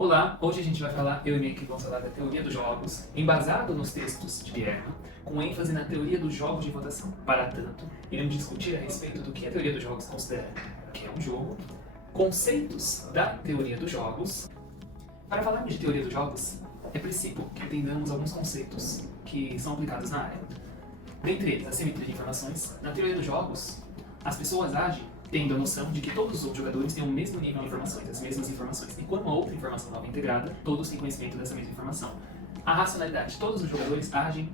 Olá, hoje a gente vai falar, eu e minha equipe vamos falar da teoria dos jogos, embasado nos textos de Bierman, com ênfase na teoria dos jogos de votação. Para tanto, iremos discutir a respeito do que a teoria dos jogos considera que é um jogo, conceitos da teoria dos jogos. Para falarmos de teoria dos jogos, é preciso que entendamos alguns conceitos que são aplicados na área. Dentre eles, a simetria de informações. Na teoria dos jogos, as pessoas agem tendo a noção de que todos os outros jogadores têm o mesmo nível de informações, as mesmas informações. E quando uma outra informação nova é integrada, todos têm conhecimento dessa mesma informação. A racionalidade. Todos os jogadores agem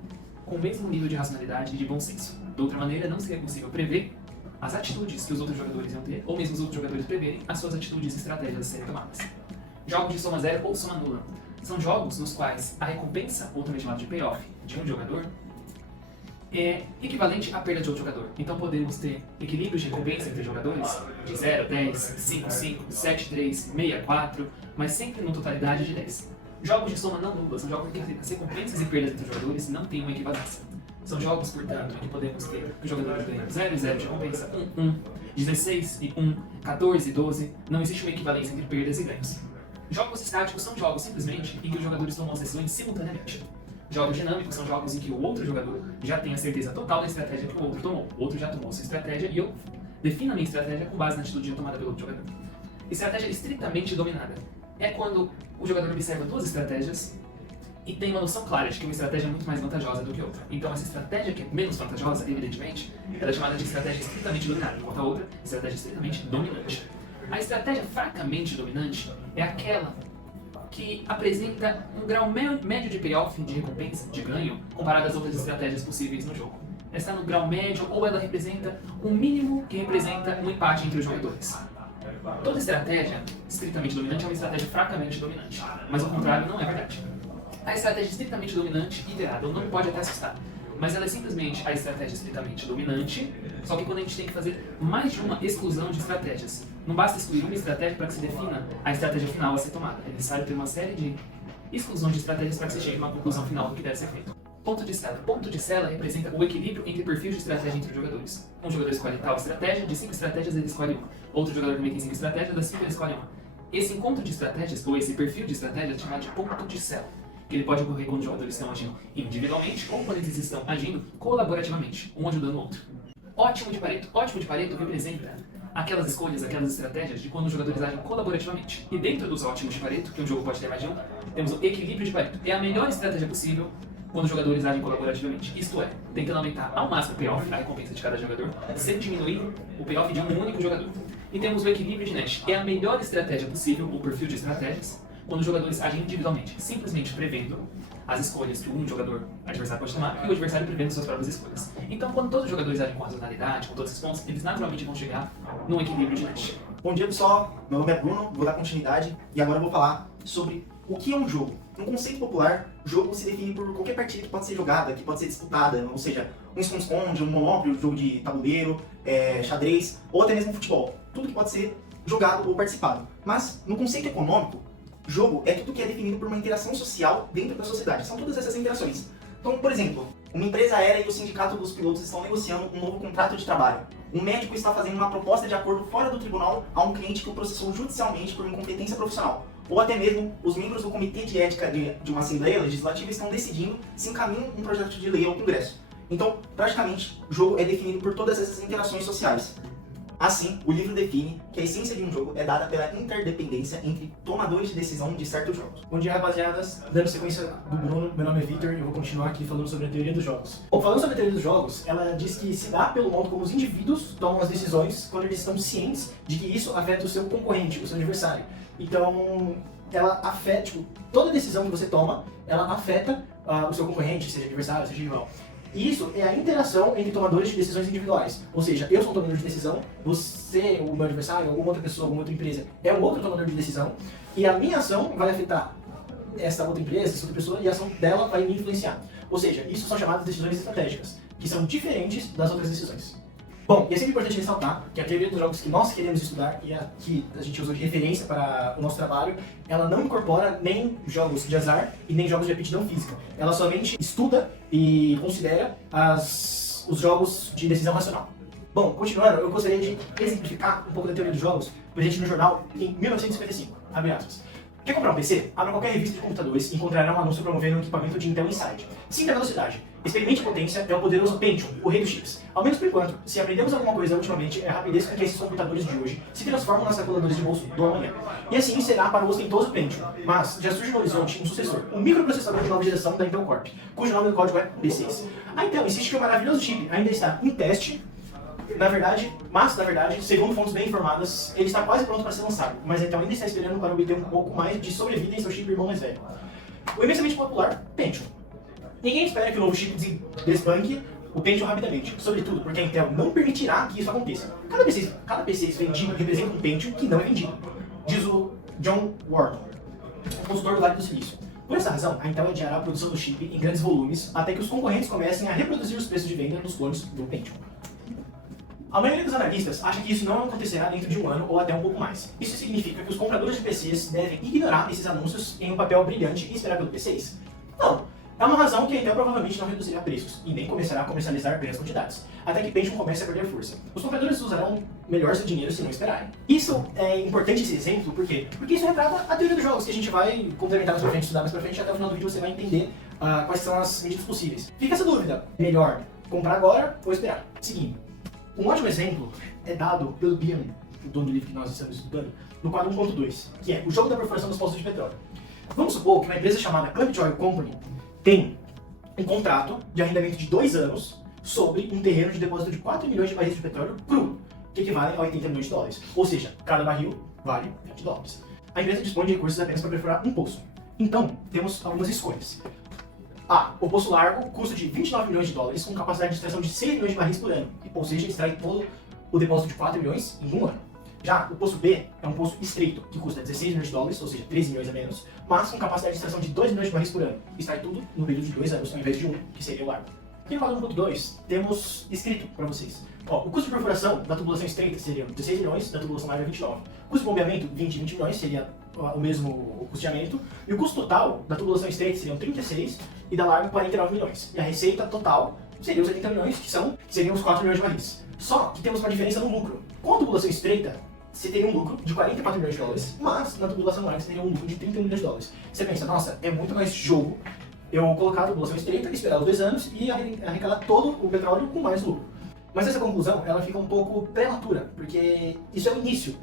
com o mesmo nível de racionalidade e de bom senso. De outra maneira, não seria possível prever as atitudes que os outros jogadores iam ter, ou mesmo os outros jogadores preverem as suas atitudes e estratégias a serem tomadas. Jogos de soma zero ou soma nula. São jogos nos quais a recompensa, ou também chamado de payoff, de um jogador é equivalente à perda de outro jogador. Então podemos ter equilíbrios de recompensa entre jogadores de 0, 10, 5, 5, 7, 3, 6, 4, mas sempre numa totalidade de 10. Jogos de soma não nula são jogos em que as recompensas e perdas entre jogadores não têm uma equivalência. São jogos, portanto, em que podemos ter que os jogadores ganham 0 e 0 de recompensa, 1, 1, 16 e 1, 14 e 12, não existe uma equivalência entre perdas e ganhos. Jogos estáticos são jogos simplesmente em que os jogadores tomam as decisões simultaneamente. Jogos dinâmicos são jogos em que o outro jogador já tem a certeza total da estratégia que o outro tomou. O outro já tomou sua estratégia e eu defino a minha estratégia com base na atitude tomada pelo outro jogador. Estratégia estritamente dominada é quando o jogador observa duas estratégias e tem uma noção clara de que uma estratégia é muito mais vantajosa do que outra. Então essa estratégia que é menos vantajosa, evidentemente, ela é chamada de estratégia estritamente dominada, enquanto a outra, estratégia estritamente dominante. A estratégia fracamente dominante é aquela que apresenta um grau médio de payoff, de recompensa, de ganho, comparado às outras estratégias possíveis no jogo. Ela está no grau médio ou ela representa um mínimo que representa um empate entre os jogadores. Toda estratégia estritamente dominante é uma estratégia fracamente dominante, mas o contrário não é verdade. A estratégia estritamente dominante, iterada, o nome pode até assustar, mas ela é simplesmente a estratégia estritamente dominante, só que quando a gente tem que fazer mais de uma exclusão de estratégias. Não basta excluir uma estratégia para que se defina a estratégia final a ser tomada. É necessário ter uma série de exclusões de estratégias para que se chegue a uma conclusão final do que deve ser feito. Ponto de sela. Ponto de sela representa o equilíbrio entre perfis de estratégia entre os jogadores. Um jogador escolhe tal estratégia, de 5 estratégias ele escolhe uma. Outro jogador também tem 5 estratégias, das 5 ele escolhe uma. Esse encontro de estratégias, ou esse perfil de estratégia, é chamado de ponto de sela, que ele pode ocorrer quando os jogadores estão agindo individualmente ou quando eles estão agindo colaborativamente, um ajudando o outro. Ótimo de Pareto representa aquelas escolhas, aquelas estratégias de quando os jogadores agem colaborativamente. E dentro dos ótimos de Pareto, que um jogo pode ter mais de um, temos o equilíbrio de Pareto. É a melhor estratégia possível quando os jogadores agem colaborativamente. Isto é, tentando aumentar ao máximo o payoff, a recompensa de cada jogador, sem diminuir o payoff de um único jogador. E temos o equilíbrio de Nash. É a melhor estratégia possível, o perfil de estratégias, quando os jogadores agem individualmente, simplesmente prevendo as escolhas que um jogador adversário pode tomar e o adversário prevendo suas próprias escolhas. Então, quando todos os jogadores agem com racionalidade, com todos esses pontos, eles naturalmente vão chegar num equilíbrio de Nash. Bom dia pessoal, meu nome é Bruno, vou dar continuidade e agora eu vou falar sobre o que é um jogo. No conceito popular, jogo se define por qualquer partida que pode ser jogada, que pode ser disputada, ou seja, um esconde-esconde, um monopólio, um jogo de tabuleiro, xadrez ou até mesmo futebol. Tudo que pode ser jogado ou participado. Mas, no conceito econômico, jogo é tudo que é definido por uma interação social dentro da sociedade. São todas essas interações. Então, por exemplo, uma empresa aérea e o sindicato dos pilotos estão negociando um novo contrato de trabalho. Um médico está fazendo uma proposta de acordo fora do tribunal a um cliente que o processou judicialmente por incompetência profissional. Ou até mesmo, os membros do comitê de ética de uma assembleia legislativa estão decidindo se encaminha um projeto de lei ao Congresso. Então, praticamente, o jogo é definido por todas essas interações sociais. Assim, o livro define que a essência de um jogo é dada pela interdependência entre tomadores de decisão de certos jogos. Bom dia, rapaziadas. Dando sequência do Bruno, meu nome é Victor e eu vou continuar aqui falando sobre a teoria dos jogos. Bom, falando sobre a teoria dos jogos, ela diz que se dá pelo modo como os indivíduos tomam as decisões quando eles estão cientes de que isso afeta o seu concorrente, o seu adversário. Então, ela afeta, toda decisão que você toma, ela afeta o seu concorrente, seja adversário, seja rival. E isso é a interação entre tomadores de decisões individuais. Ou seja, eu sou um tomador de decisão, você, o meu adversário, alguma outra pessoa, alguma outra empresa é um outro tomador de decisão, e a minha ação vai afetar essa outra empresa, essa outra pessoa, e a ação dela vai me influenciar. Ou seja, isso são chamadas decisões estratégicas, que são diferentes das outras decisões. Bom, e é sempre importante ressaltar que a teoria dos jogos que nós queremos estudar e a que a gente usa de referência para o nosso trabalho, ela não incorpora nem jogos de azar e nem jogos de aptidão física. Ela somente estuda e considera os jogos de decisão racional. Bom, continuando, eu gostaria de exemplificar um pouco da teoria dos jogos presente no jornal em 1955, abre aspas. Quer comprar um PC? Abra qualquer revista de computadores e encontrará um anúncio promovendo um equipamento de Intel Inside. Sinta a velocidade. Experimente a potência, é o poderoso Pentium, o rei dos chips. Ao menos por enquanto, se aprendemos alguma coisa ultimamente, é a rapidez com que esses computadores de hoje se transformam nas calculadoras de bolso do amanhã. E assim será para o ostentoso Pentium. Mas já surge no horizonte um sucessor, um microprocessador de nova geração da Intel Corp, cujo nome no código é B6. A Intel insiste que o maravilhoso chip ainda está em teste. Na verdade, segundo fontes bem informadas, ele está quase pronto para ser lançado, mas a Intel ainda está esperando para obter um pouco mais de sobrevida em seu chip irmão mais velho. O imensamente popular Pentium. Ninguém espera que o novo chip desbanque o Pentium rapidamente, sobretudo porque a Intel não permitirá que isso aconteça. Cada PC vendido representa um Pentium que não é vendido, diz o John Wharton, consultor do Vale do Silício. Por essa razão, a Intel adiará a produção do chip em grandes volumes até que os concorrentes comecem a reproduzir os preços de venda dos clones do Pentium. A maioria dos analistas acha que isso não acontecerá dentro de um ano ou até um pouco mais. Isso significa que os compradores de PCs devem ignorar esses anúncios em um papel brilhante e esperar pelo P6? Não. É uma razão que a Intel provavelmente não reduzirá preços e nem começará a comercializar grandes quantidades, até que Pentium comece a perder força. Os compradores usarão melhor seu dinheiro se não esperarem. Isso é importante, esse exemplo, por quê? Porque isso retrata a teoria dos jogos, que a gente vai complementar mais pra frente, estudar mais pra frente, e até o final do vídeo você vai entender quais são as medidas possíveis. Fica essa dúvida, melhor comprar agora ou esperar? Seguindo. Um ótimo exemplo é dado pelo Bierman, o dono do livro que nós estamos estudando, no quadro 1.2, que é o jogo da perfuração dos poços de petróleo. Vamos supor que uma empresa chamada Club Oil Company tem um contrato de arrendamento de 2 anos sobre um terreno de depósito de 4 milhões de barris de petróleo cru, que equivalem a 80 milhões de dólares. Ou seja, cada barril vale 20 dólares. A empresa dispõe de recursos apenas para perfurar um poço. Então, temos algumas escolhas. A. O poço largo custa de 29 milhões de dólares com capacidade de extração de 6 milhões de barris por ano, ou seja, extrai todo o depósito de 4 milhões em um ano. Já o poço B é um poço estreito, que custa 16 milhões de dólares, ou seja, 13 milhões a menos, mas com capacidade de extração de 2 milhões de barris por ano, extrai tudo no período de 2 anos, ao invés de 1, que seria o largo. E no quadro 1.2, temos escrito para vocês. O custo de perfuração da tubulação estreita seria 16 milhões, da tubulação larga 29. O custo de bombeamento, 20 milhões, seria o mesmo custeamento. E o custo total da tubulação estreita seriam 36 e da larga 49 milhões. E a receita total seria os 80 milhões, que seriam os 4 milhões de barris. Só que temos uma diferença no lucro. Com a tubulação estreita, você teria um lucro de 44 milhões de dólares, mas na tubulação larga você teria um lucro de 31 milhões de dólares. Você pensa, nossa, é muito mais jogo eu colocar a tubulação estreita, esperar os 2 anos e arrecadar todo o petróleo com mais lucro. Mas essa conclusão, ela fica um pouco prematura, porque isso é o início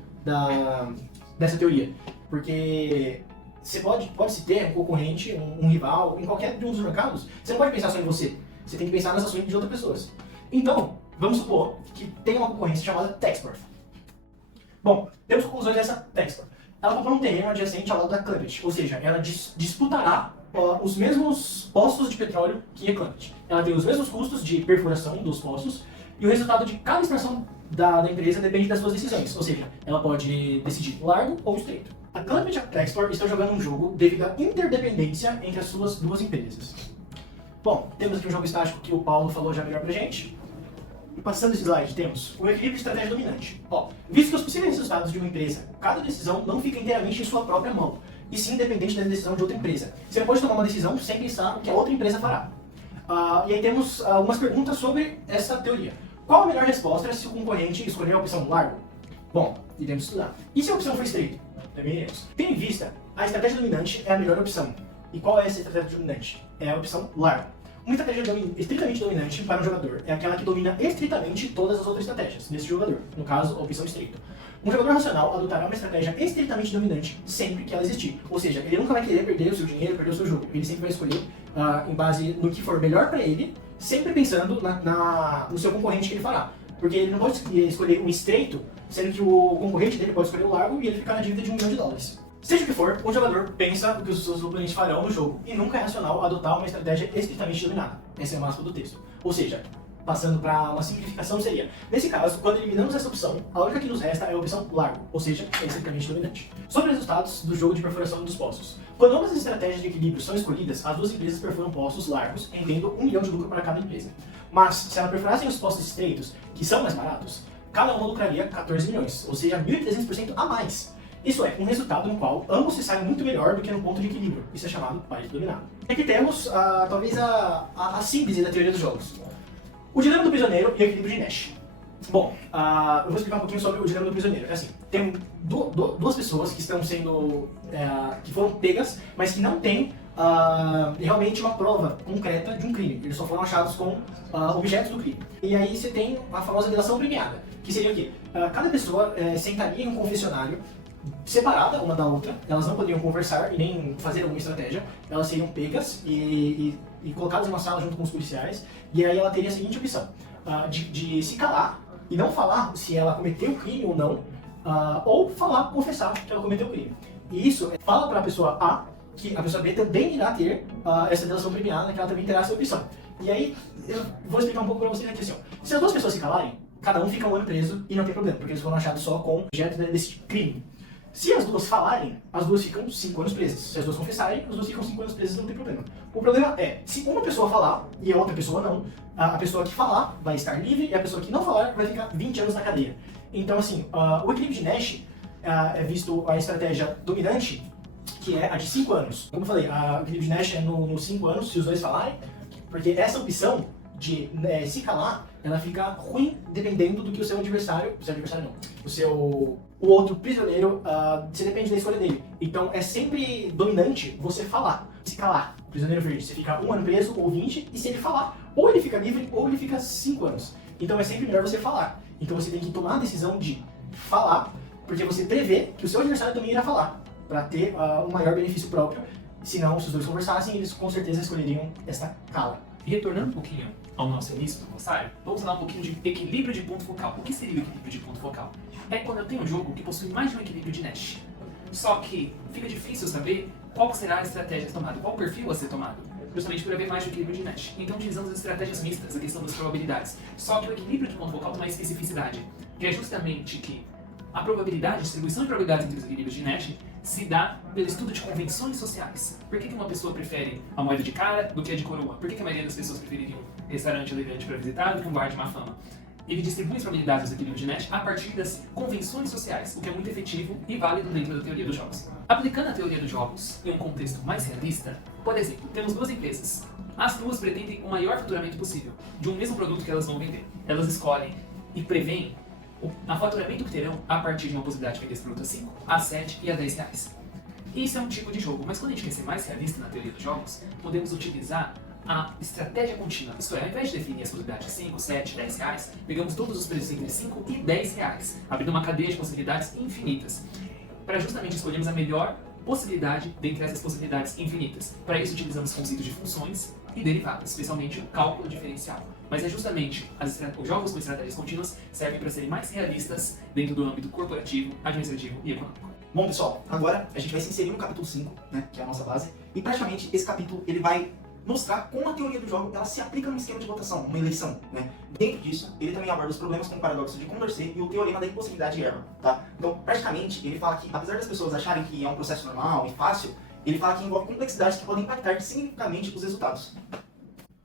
dessa teoria. Porque você pode-se ter um concorrente, um rival, em qualquer um dos mercados, você não pode pensar só em você, você tem que pensar nas ações de outras pessoas. Então, vamos supor que tem uma concorrência chamada Texport. Bom, temos conclusões dessa Texport. Ela comprou um terreno adjacente ao lado da Clement, ou seja, ela disputará os mesmos poços de petróleo que a Clement. Ela tem os mesmos custos de perfuração dos poços e o resultado de cada extração da empresa depende das suas decisões, ou seja, ela pode decidir largo ou estreito. A Clement e a Texport estão jogando um jogo devido à interdependência entre as suas duas empresas. Bom, temos aqui um jogo estático que o Paulo falou já melhor pra gente. E passando esse slide, temos o equilíbrio de estratégia dominante. Visto que os possíveis resultados de uma empresa, cada decisão não fica inteiramente em sua própria mão, e sim dependente da decisão de outra empresa. Você não pode tomar uma decisão sem pensar o que a outra empresa fará. E aí temos algumas perguntas sobre essa teoria. Qual a melhor resposta se o concorrente escolher a opção largo? Bom, iremos estudar. E se a opção for estreito? Também iremos. Tendo em vista, a estratégia dominante é a melhor opção. E qual é essa estratégia dominante? É a opção largo. Uma estratégia estritamente dominante para um jogador é aquela que domina estritamente todas as outras estratégias nesse jogador, no caso, a opção estreito. Um jogador racional adotará uma estratégia estritamente dominante sempre que ela existir, ou seja, ele nunca vai querer perder o seu dinheiro, perder o seu jogo, ele sempre vai escolher em base no que for melhor para ele, sempre pensando no seu concorrente que ele fará, porque ele não pode escolher um estreito, sendo que o concorrente dele pode escolher o largo e ele ficar na dívida de $1 milhão. Seja o que for, um jogador pensa o que os seus oponentes farão no jogo, e nunca é racional adotar uma estratégia estritamente dominada. Essa é a máxima do texto. Ou seja, passando para uma simplificação seria, nesse caso, quando eliminamos essa opção, a única que nos resta é a opção largo, ou seja, é estritamente dominante. Sobre os resultados do jogo de perfuração dos poços. Quando ambas as estratégias de equilíbrio são escolhidas, as duas empresas perfuram poços largos, rendendo $1 milhão de lucro para cada empresa. Mas, se elas perfurassem os poços estreitos, que são mais baratos, cada uma lucraria 14 milhões, ou seja, 1.300% a mais. Isso é, um resultado no qual ambos se saem muito melhor do que no ponto de equilíbrio. Isso é chamado país dominado. E aqui temos, talvez, a síntese da teoria dos jogos. O dilema do prisioneiro e o equilíbrio de Nash. Bom, eu vou explicar um pouquinho sobre o dilema do prisioneiro. É assim, tem duas pessoas que estão sendo, que foram pegas, mas que não têm realmente uma prova concreta de um crime. Eles só foram achados com objetos do crime. E aí você tem a famosa delação premiada, que seria o quê? Cada pessoa sentaria em um confessionário separada uma da outra, elas não poderiam conversar e nem fazer alguma estratégia, elas seriam pegas e colocadas em uma sala junto com os policiais, e aí ela teria a seguinte opção, de se calar e não falar se ela cometeu o crime ou não, ou confessar que ela cometeu o crime. E isso fala para a pessoa A que a pessoa B também irá ter essa delação premiada, que ela também terá essa opção. E aí, eu vou explicar um pouco para vocês aqui assim, ó. Se as duas pessoas se calarem, cada um fica um ano preso e não tem problema, porque eles foram achados só com objeto desse crime. Se as duas falarem, as duas ficam 5 anos presas. Se as duas confessarem, as duas ficam 5 anos presas, não tem problema. O problema é, se uma pessoa falar e a outra pessoa não, a pessoa que falar vai estar livre e a pessoa que não falar vai ficar 20 anos na cadeia. Então, assim, o equilíbrio de Nash é visto a estratégia dominante, que é a de 5 anos. Como eu falei, o equilíbrio de Nash é nos 5 anos, se os dois falarem, porque essa opção de se calar, ela fica ruim dependendo do que o seu adversário não, o outro prisioneiro, você depende da escolha dele. Então é sempre dominante você falar, se calar. Prisioneiro verde, você fica 1 ano preso ou 20, e se ele falar, ou ele fica livre ou ele fica 5 anos. Então é sempre melhor você falar. Então você tem que tomar a decisão de falar, porque você prevê que o seu adversário também irá falar, para ter um maior benefício próprio. Senão, se os dois conversassem, eles com certeza escolheriam esta cala. E retornando um pouquinho ao nosso início do glossário, vamos falar um pouquinho de equilíbrio de ponto focal. O que seria o equilíbrio de ponto focal? É quando eu tenho um jogo que possui mais de um equilíbrio de Nash. Só que fica difícil saber qual será a estratégia tomada, qual o perfil a ser tomado, justamente por haver mais de um equilíbrio de Nash. Então utilizamos as estratégias mistas, a questão das probabilidades. Só que o equilíbrio de ponto focal tem uma especificidade, que é justamente que a probabilidade, a distribuição de probabilidades entre os equilíbrios de Nash se dá pelo estudo de convenções sociais. Por que uma pessoa prefere a moeda de cara do que a de coroa? Por que a maioria das pessoas prefeririam um restaurante elegante para visitar do que um bar de má fama? Ele distribui as probabilidades dos equilíbrios de Nash a partir das convenções sociais, o que é muito efetivo e válido dentro da teoria dos jogos. Aplicando a teoria dos jogos em um contexto mais realista, por exemplo, temos duas empresas. As duas pretendem o maior faturamento possível de um mesmo produto que elas vão vender. Elas escolhem e preveem o faturamento que terão a partir de uma possibilidade de vender esse produto a 5, a 7 e a 10 reais. Isso é um tipo de jogo, mas quando a gente quer ser mais realista na teoria dos jogos, podemos utilizar a estratégia contínua. Isto é, ao invés de definir as possibilidades de 5, 7, 10 reais, pegamos todos os preços entre 5 e 10 reais, abrindo uma cadeia de possibilidades infinitas, para justamente escolhermos a melhor possibilidade dentre essas possibilidades infinitas. Para isso utilizamos conceitos de funções e derivadas, especialmente o cálculo diferencial. Mas é justamente os jogos com estratégias contínuas servem para serem mais realistas dentro do âmbito corporativo, administrativo e econômico. Bom, pessoal, agora a gente vai se inserir no capítulo 5, né, que é a nossa base, e praticamente esse capítulo ele vai mostrar como a teoria do jogo ela se aplica no esquema de votação, uma eleição, né? Dentro disso, ele também aborda os problemas com o paradoxo de Condorcet e o teorema da impossibilidade de erro, tá? Então, praticamente, ele fala que, apesar das pessoas acharem que é um processo normal e fácil, ele fala que envolve complexidades que podem impactar significativamente os resultados.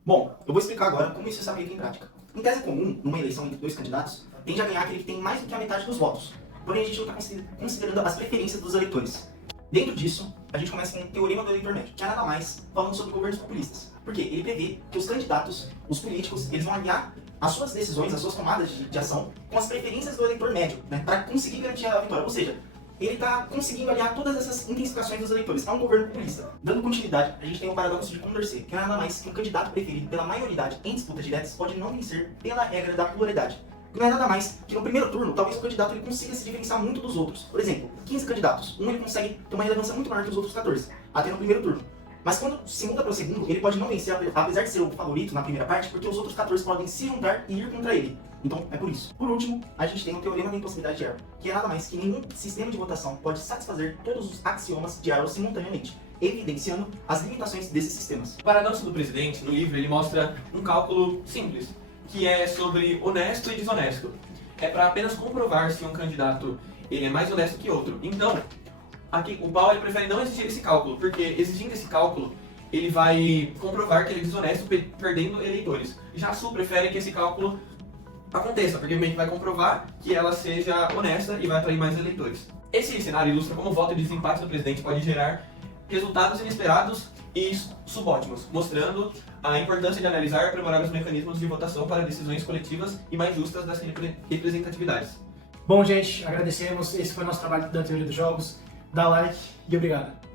Bom, eu vou explicar agora como isso se aplica em prática. Em tese comum, numa eleição entre dois candidatos, tende a ganhar aquele que tem mais do que a metade dos votos. Porém, a gente não está considerando as preferências dos eleitores. Dentro disso, a gente começa com o teorema do eleitor médio, que é nada mais falando sobre governos populistas. Porque ele prevê que os candidatos, os políticos, eles vão alinhar as suas decisões, as suas tomadas de ação com as preferências do eleitor médio, né, para conseguir garantir a vitória. Ou seja, ele está conseguindo aliar todas essas intensificações dos eleitores a um governo populista. Dando continuidade, a gente tem o paradoxo de Condorcet, que é nada mais que um candidato preferido pela maioridade em disputas diretas pode não vencer pela regra da pluralidade. Que não é nada mais que no primeiro turno, talvez o candidato ele consiga se diferenciar muito dos outros. Por exemplo, 15 candidatos, ele consegue ter uma relevância muito maior que os outros 14, até no primeiro turno. Mas quando se muda para o segundo, ele pode não vencer, apesar de ser o favorito na primeira parte, porque os outros 14 podem se juntar e ir contra ele. Então, é por isso. Por último, a gente tem o teorema da impossibilidade de erro, que é nada mais que nenhum sistema de votação pode satisfazer todos os axiomas de erro simultaneamente, evidenciando as limitações desses sistemas. O paradoxo do presidente, no livro, ele mostra um cálculo simples, que é sobre honesto e desonesto. É para apenas comprovar se um candidato ele é mais honesto que outro. Então, aqui o Paulo ele prefere não exigir esse cálculo, porque exigindo esse cálculo, ele vai comprovar que ele é desonesto perdendo eleitores. Já a Sul prefere que esse cálculo aconteça, porque meio que vai comprovar que ela seja honesta e vai atrair mais eleitores. Esse cenário ilustra como o voto de desempate do presidente pode gerar resultados inesperados e subótimos, mostrando a importância de analisar e aprimorar os mecanismos de votação para decisões coletivas e mais justas das representatividades. Bom, gente, agradecemos. Esse foi o nosso trabalho da teoria dos jogos. Dá like e obrigado.